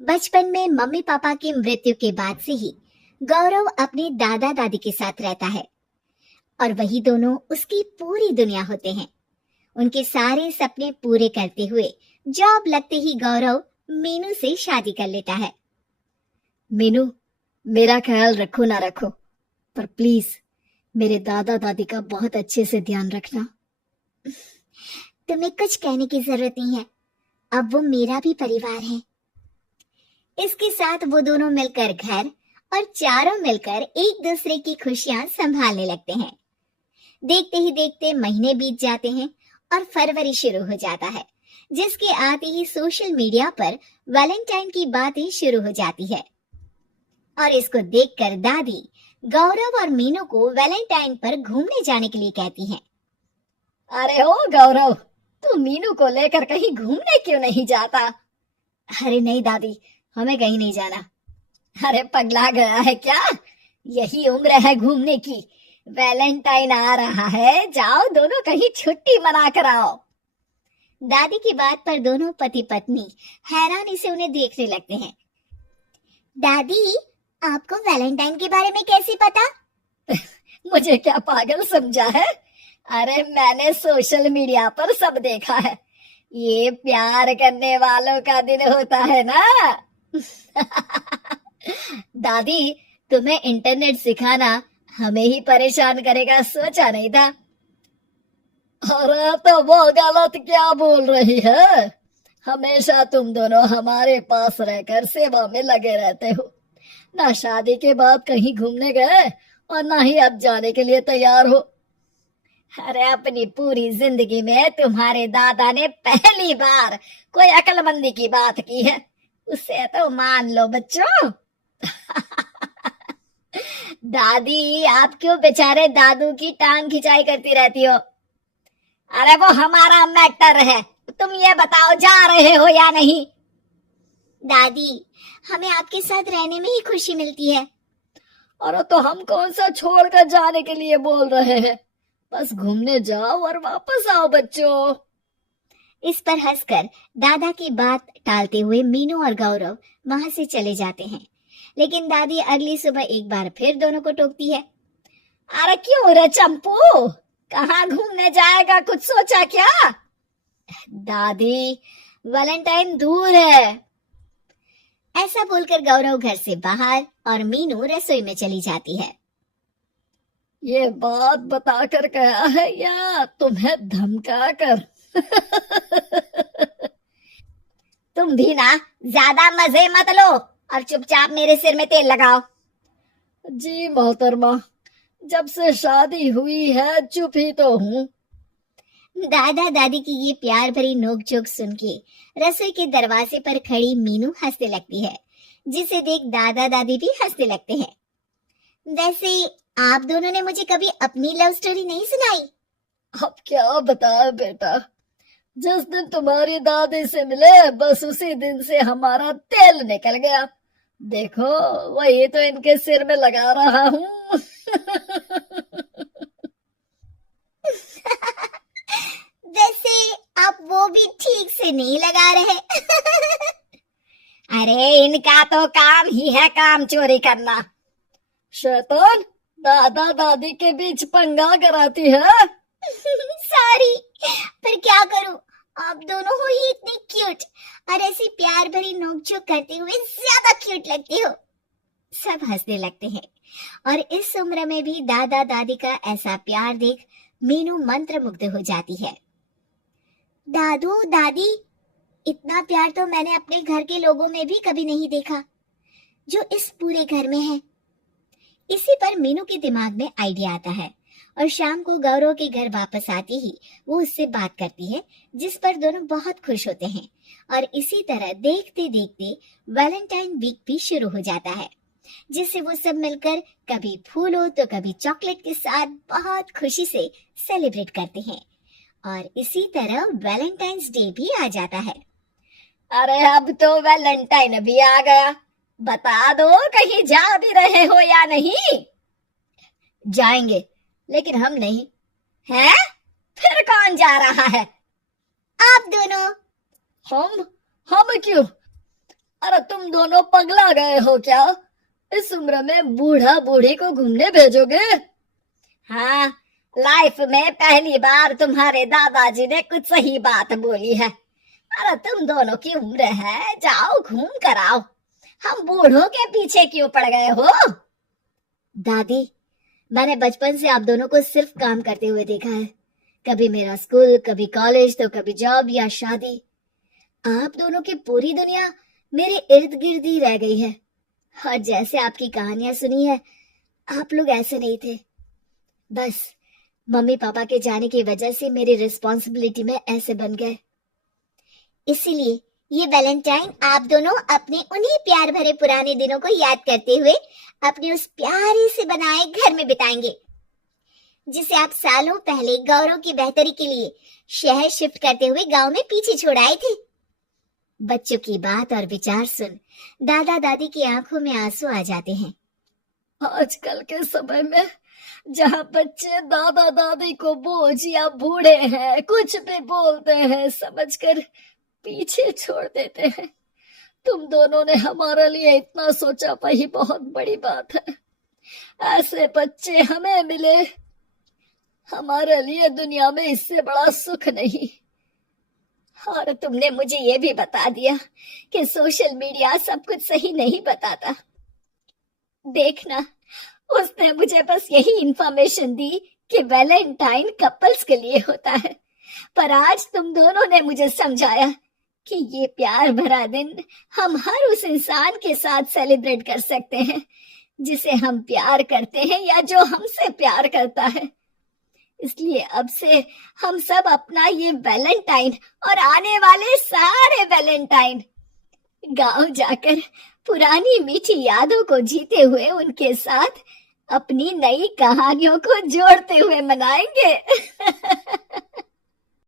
बचपन में mummy papa की मृत्यु के बाद से ही गौरव अपने दादा दादी के साथ रहता है और वही दोनों उसकी पूरी दुनिया होते हैं। उनके सारे सपने पूरे करते हुए जॉब लगते ही गौरव मीनू से शादी कर लेता है। मीनू, मेरा ख्याल रखो ना रखो, पर प्लीज मेरे दादा दादी का बहुत अच्छे से ध्यान रखना। तुम्हें कुछ कहने की जरूरत नहीं है, अब वो मेरा भी परिवार है। इसके साथ वो दोनों मिलकर घर और चारों मिलकर एक दूसरे की खुशियां संभालने लगते हैं। देखते ही देखते महीने बीत जाते हैं और फरवरी शुरू हो जाता है, जिसके आते ही सोशल मीडिया पर वैलेंटाइन की बातें शुरू हो जाती है। और इसको देखकर दादी गौरव और मीनू को वैलेंटाइन पर घूमने जाने के लिए कहती हैं। अरे ओ गौरव, तू मीनू को लेकर कहीं घूमने क्यों नहीं जाता? अरे नहीं दादी, हमें कहीं नहीं जाना। अरे पगला गया है क्या? यही उम्र है घूमने की। वैलेंटाइन आ रहा है, जाओ दोनों कहीं छुट्टी मना कर आओ। दादी की बात पर दोनों पति पत्नी हैरानी से उन्हें देखने लगते हैं। दादी, आपको वैलेंटाइन के बारे में कैसे पता? मुझे क्या पागल समझा है? अरे मैंने सोशल मीडिया पर सब देखा है। ये प्यार करने वालों का दिन होता है ना। दादी, तुम्हें इंटरनेट सिखाना हमें ही परेशान करेगा, सोचा नहीं था। अरे तो वो गलत क्या बोल रही है? हमेशा तुम दोनों हमारे पास रहकर सेवा में लगे रहते हो। ना शादी के बाद कहीं घूमने गए और ना ही अब जाने के लिए तैयार हो। अरे अपनी पूरी जिंदगी में तुम्हारे दादा ने पहली बार कोई अक्लमंदी की बात की है, उसे तो मान लो बच्चों। दादी, आप क्यों बेचारे दादू की टांग खिंचाई करती रहती हो? अरे वो हमारा मैटर है, तुम ये बताओ जा रहे हो या नहीं? दादी, हमें आपके साथ रहने में ही खुशी मिलती है। और तो हम कौन सा छोड़कर जाने के लिए बोल रहे हैं, बस घूमने जाओ और वापस आओ बच्चों। इस पर हंसकर दादा की बात टालते हुए मीनू और गौरव वहां से चले जाते हैं। लेकिन दादी अगली सुबह एक बार फिर दोनों को टोकती है। अरे क्यों रे चंपू, कहाँ घूमने जाएगा, कुछ सोचा क्या? दादी, वैलेंटाइन दूर है। ऐसा बोलकर गौरव घर से बाहर और मीनू रसोई में चली जाती है। ये बात बताकर गया है या तुम्हें धमका कर? तुम भी ना ज्यादा मजे मत लो और चुपचाप मेरे सिर में तेल लगाओ। जी मोहतरमा, जब से शादी हुई है चुप ही तो हूँ। दादा दादी की ये प्यार भरी नोकझोंक सुन के रसोई के दरवाजे पर खड़ी मीनू हंसने लगती है, जिसे देख दादा दादी भी हंसने लगते हैं। वैसे आप दोनों ने मुझे कभी अपनी लव स्टोरी नहीं सुनाई। अब क्या बताए बेटा, जिस दिन तुम्हारी दादी से मिले बस उसी दिन से हमारा तेल निकल गया। देखो वही तो इनके सिर में लगा रहा हूँ। वैसे आप वो भी ठीक से नहीं लगा रहे। अरे इनका तो काम ही है काम चोरी करना। शैतान, दादा दादी के बीच पंगा कराती है। सॉरी, पर क्या करूं, आप दोनों हो ही इतने क्यूट और ऐसी प्यार भरी नोकझोंक करते हुए ज्यादा क्यूट लगते हो। सब हंसने लगते हैं और इस उम्र में भी दादा दादी का ऐसा प्यार देख मीनू मंत्रमुग्ध हो जाती है। दादू दादी, इतना प्यार तो मैंने अपने घर के लोगों में भी कभी नहीं देखा जो इस पूरे घर में है। इसी पर मीनू के दिमाग में आइडिया आता है और शाम को गौरव के घर वापस आते ही वो उससे बात करती है, जिस पर दोनों बहुत खुश होते हैं। और इसी तरह देखते देखते वैलेंटाइन वीक भी शुरू हो जाता है, जिससे वो सब मिलकर कभी फूलों तो कभी चॉकलेट के साथ बहुत खुशी से सेलिब्रेट करते हैं। और इसी तरह वैलेंटाइंस डे भी आ जाता है। अरे अब तो वैलेंटाइन भी आ गया, बता दो कहीं जा भी रहे हो या नहीं? जाएंगे, लेकिन हम नहीं। हैं? फिर कौन जा रहा है? आप दोनों। हम क्यों? अरे तुम दोनों पगला गए हो क्या? इस उम्र में बूढ़ा बूढ़ी को घूमने भेजोगे? हाँ, लाइफ में पहली बार तुम्हारे दादाजी ने कुछ सही बात बोली है। अरे तुम दोनों की उम्र है, जाओ घूम कर आओ, हम बूढ़ों के पीछे क्यों पड़ गए हो? दादी, मैंने बचपन से आप दोनों को सिर्फ काम करते हुए देखा है। कभी मेरा स्कूल, कभी कॉलेज, तो कभी जॉब या शादी। आप दोनों की पूरी दुनिया मेरे इर्द गिर्द ही रह गई है। और जैसे आपकी कहानियां सुनी है, आप लोग ऐसे नहीं थे। बस मम्मी पापा के जाने की वजह से मेरी रिस्पॉन्सिबिलिटी में ऐसे बन गए। इसीलिए ये वैलेंटाइन आप दोनों अपने उन्हीं प्यार भरे पुराने दिनों को याद करते हुए अपने उस प्यारे से बनाए घर में बिताएंगे, जिसे आप सालों पहले गौरव की बेहतरी के लिए शहर शिफ्ट करते हुए गांव में पीछे छोड़ आए थे। बच्चों की बात और विचार सुन दादा दादी की आंखों में आंसू आ जाते हैं। आजकल के समय में जहाँ बच्चे दादा दादी को बोझ या बूढ़े हैं कुछ भी बोलते हैं समझकर पीछे छोड़ देते हैं, तुम दोनों ने हमारे लिए इतना सोचा, वही बहुत बड़ी बात है। ऐसे बच्चे हमें मिले, हमारे लिए दुनिया में इससे बड़ा सुख नहीं। और तुमने मुझे ये भी बता दिया कि सोशल मीडिया सब कुछ सही नहीं बताता। देखना, उसने मुझे बस यही इंफॉर्मेशन दी कि वैलेंटाइन कपल्स के लिए होता है, पर आज तुम दोनों ने मुझे समझाया कि ये प्यार भरा दिन हम हर उस इंसान के साथ सेलिब्रेट कर सकते हैं जिसे हम प्यार करते हैं या जो हमसे प्यार करता है। इसलिए अब से हम सब अपना ये वैलेंटाइन और आने वाले सारे वैलेंटाइन गांव जाकर पुरानी मीठी यादों को जीते हुए उनके साथ अपनी नई कहानियों को जोड़ते हुए मनाएंगे।